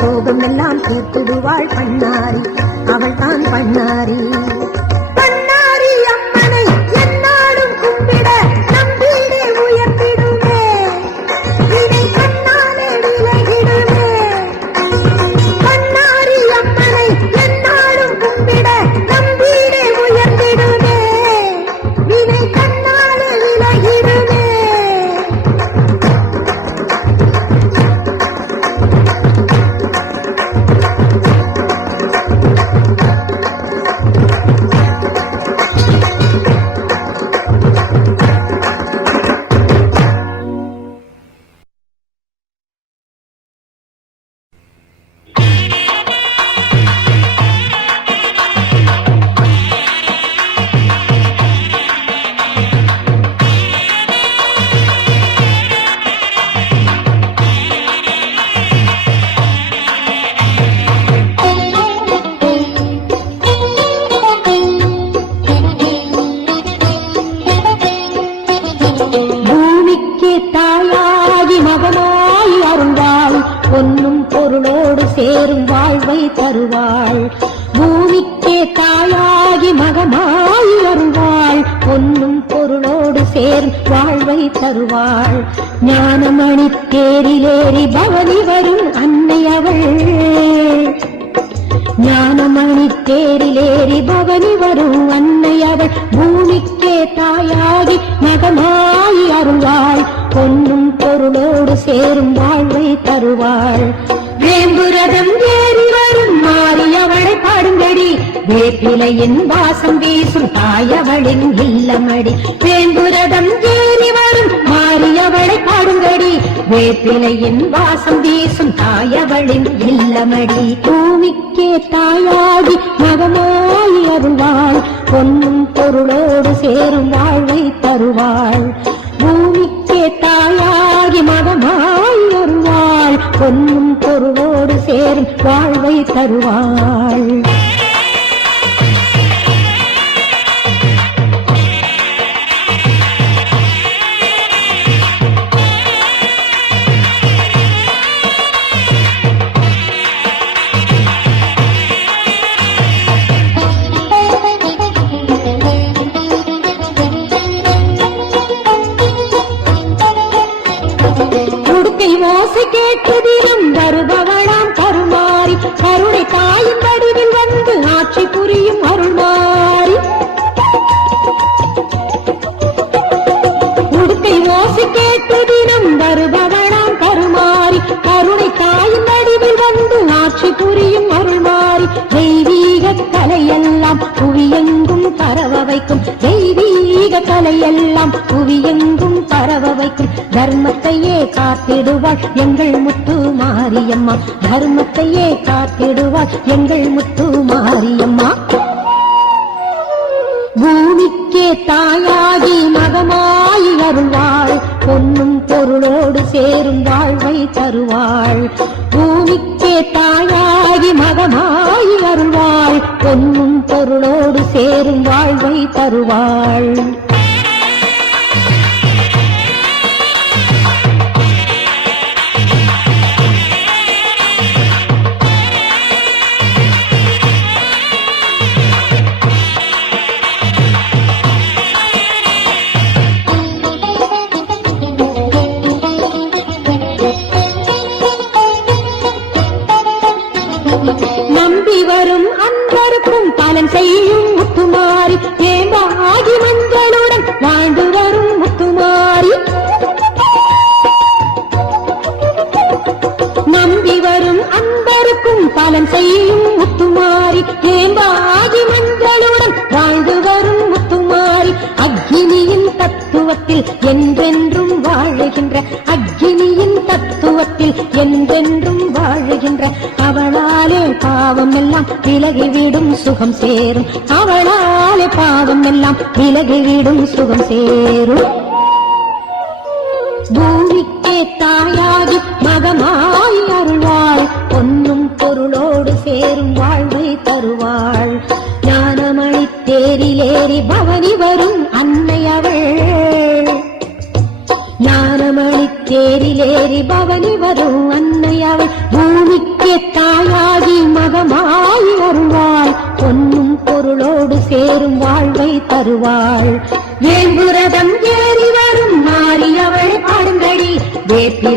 சோகம் எல்லாம் தீர்த்திடுவாள் பண்ணாரி, அவள் தான் பண்ணாரி. பண்ணாரி அம்மனை என்னாலும் கும்பிட நம் வீடே உயர்த்திடுமே, இதை கண்ணாலே விலகிடுமே. பண்ணாரி அம்மனை என்னாலும் கும்பிட நம் வீடே உயர்த்திடுமே, இதை கண்ணாலே விலகிடுமே. பொன்னும் பொருளோடு சேரும் வாழ்வை தருவாள். பூமிக்கே தாயாகி மகமாய் வருவாள், பொன்னும் பொருளோடு சேரும் வாழ்வை தருவாள். ஞானமணி தேரிலேறி பவனி வரும் அன்னை அவள், ஞானமணி தேரிலேறி பவனி வரும் அன்னை அவள். பூமிக்கே தாயாகி மகமாய் அருள்வாள், பொன்னும் பொருளோடு சேரும் வாழ்வை தருவாள். வேம்புரதம் ஏறி வரும் மாறி அவளை பாடுங்கடி, வேப்பிலையின் வாசம் வீசும் தாயவளின் இல்லமடி. வேம்புரதம் ஏறி வரும் மாறி அவளை பாடுங்கடி, வேப்பிலையின் வாசம் வீசும் தாயவளின் இல்லமடி. பூமிக்கே தாயாகி மகமாய் அருள்வாள், பொன்னும் பொருளோடு சேரும் வாழ்வை தருவாள். பூமிக்கே தாயாகி மகமாய் வருவாள், பொன்னும் பொருளோடு சேரும் வாழ்வை தருவாள். ஓசை கேட்டு தினம் வருபவளாம் கருமாறி, கருணை தாயின் வடிவில் வந்து ஆட்சி புரியும் அருள்மாறி. உடுக்கை ஓசை கேட்டு தினம் வருபவளாம் கருமாறி, கருணை தாயின் வடிவில் வந்து ஆட்சி புரியும் அருள்மாறி. தெய்வீக கலையெல்லாம் புவியெங்கும் பரவ வைக்கும், தெய்வீக கலையெல்லாம் புவியெங்கும் பரவ வைக்கும். தர்மத்தையே காத்திடுவாள் எங்கள் முத்து மாரியம்மா, தர்மத்தையே காத்திடுவாள் எங்கள் முத்து மாரியம்மா. பூமிக்கே தாயாகி மகமாய் அருள்வாள், பொன்னும் பொருளோடு சேரும் வாழ்வை தருவாள். பூமிக்கே தாயாகி மகமாய் அருள்வாள், பொன்னும் பொருளோடு சேரும் வாழ்வை தருவாள். நம்பி வரும் அன்பருக்கும் பலன் செய்யும் முத்துமாரி, ஏம்பாகி மஞ்சளுடன் வாழ்ந்து வரும் முத்துமாரி. நம்பி வரும் அன்பருக்கும் பலன் செய்யும் முத்துமாரி, ஏம்பாகி மஞ்சளுடன் வாழ்ந்து வரும் முத்துமாரி. அக்னியின் தத்துவத்தில் என்றென்றும் வாழுகின்ற, அக்னியின் தத்துவத்தில் என்றென்றும் வாழுகின்ற, அவளாலே பாவம் எல்லாம் விலகிவிடும் சுகம் சேரும், அவளாலே பாவம் எல்லாம் விலகிவிடும் சுகம் சேரும். பூமிக்கே தாயாகி மகமாய் அருள்வாள், பொன்னும் பொருளோடு சேரும் வாழ்வை தருவாள். ஞானமணி தேரிலேறி பவனி வரும் அன்னை அவள், ஞானமணி தேரிலேறி பவனி வரும் அன்னை அவள். பூமிக்கே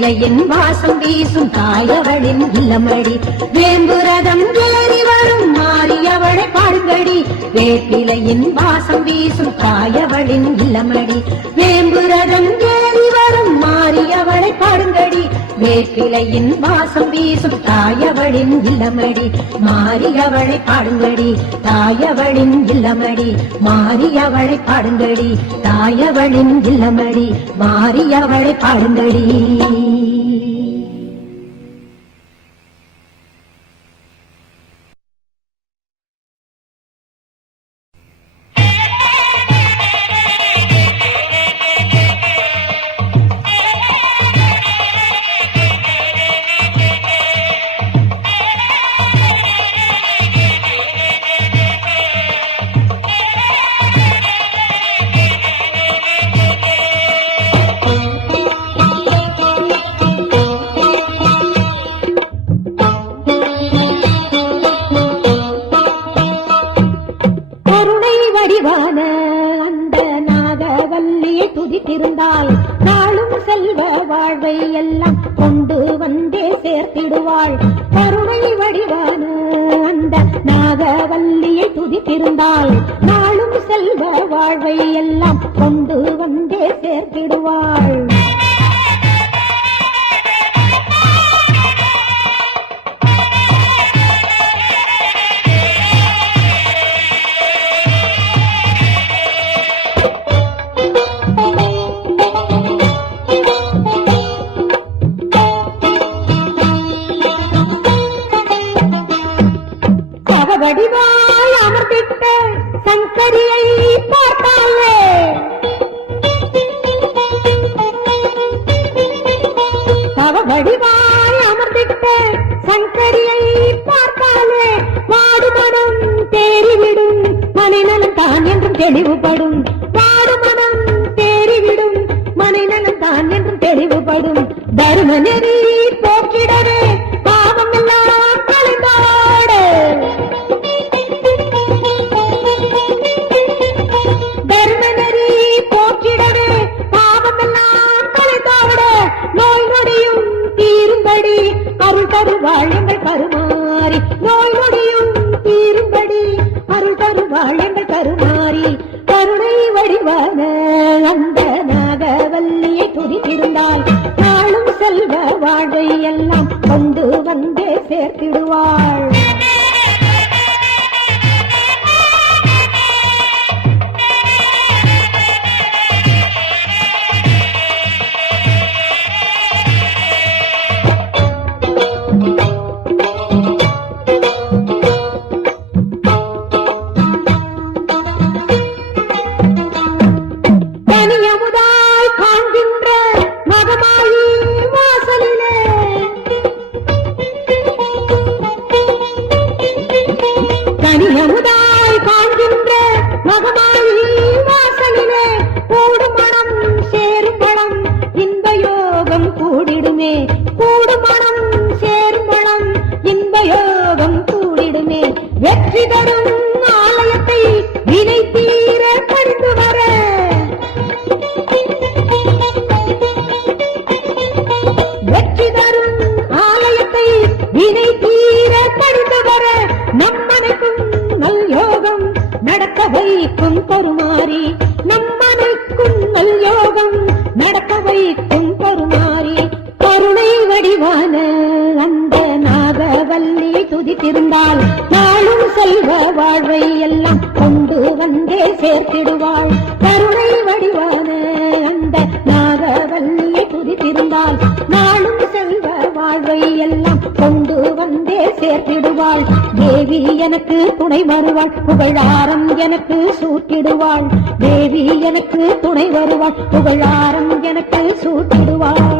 வேப்பிலையின் வாசம் வீசும் தாயவளின் இல்லமடி வேம்புரதம் ஏறி வரும் மாறியவளை பாடுங்கடி வேப்பிலையின் வாசம் வீசும் தாயவளின் இல்லமடி வேம்புரதம் ஏறி வரும் மாறியவளை பாடுங்கடி வேப்பிலையின் வாசம் வீசும் தாயவளின் இல்லமடி மாறியவளை பாடுங்கடி தாயவளின் இல்லமடி மாறியவளை பாடுங்கடி தாயவளின் இல்லமடி மாறியவளை பாடுங்கடி. துதித்திருந்தால் நாளும் செல்வ வாழ்வை எல்லாம் கொண்டு வந்தே சேர்த்திடுவாள் கருணை வடிவான அந்த நாகவல்லியை துதித்திருந்தால் நாளும் செல்வ வாழ்வை எல்லாம் கொண்டு வந்தே சேர்த்திடுவாள். வடிவாய் அமர்ந்திட்ட சங்கரியை பார்த்தாலே வடிவாய் அமர்ந்திட்ட சங்கரியை பார்த்தாலே வாடுமனம் தேறிவிடும் மனைநலம் தான் என்றும் தெளிவுபடும் வாடுமனம் தேறிவிடும் மனைநலம் தான் என்றும் தெளிவுபடும் தருமநெறி போக்கிடவே பாவம் எல்லாம் கலைந்தாடு தர்மநெறி போக்கிடவே பாவமெல்லாம் கலைந்தாட நோய் நொடியும் தீரும்படி அருள் தருவாள் எங்கள் கருமாறி நோய் நொடியும் தீரும்படி அருள் தருவாள் எங்கள் கருமாறி கருணை வடிவான அந்த நாகவல்லியை துதித்திருந்தால் நாளும் செல்வ வாழ்வை எல்லாம் கொண்டு வந்தே சேர்த்திடுவாள். வெற்றி தரும் ஆலயத்தை வினை தீர பறிந்து வர வெற்றி தரும் ஆலயத்தை வினை தீர பறிந்து வர நம்மனைக்கும் நல் யோகம் நடக்க வைக்கும் கருமாறி நம்மனைக்கும் நல் யோகம் நடக்க வைக்கும் கருமாறி கருணை வடிவான அந்த நாகவல்லி துதித்திருந்தால் நாளும் செல்வ வாழ்வை எல்லாம் கொண்டு வந்தே சேர்த்திடுவாள். கருணை வடிவான அந்த நாகவல்லியை துதித்திருந்தால் நாளும் செல்வ வாழ்வை எல்லாம் கொண்டு வந்தே சேர்த்திடுவாள். தேவி எனக்கு துணை வருவாள் புகழாரம் எனக்கு சூட்டிடுவாள். தேவி எனக்கு துணை வருவாள் புகழாரம் எனக்கு சூட்டிடுவாள்.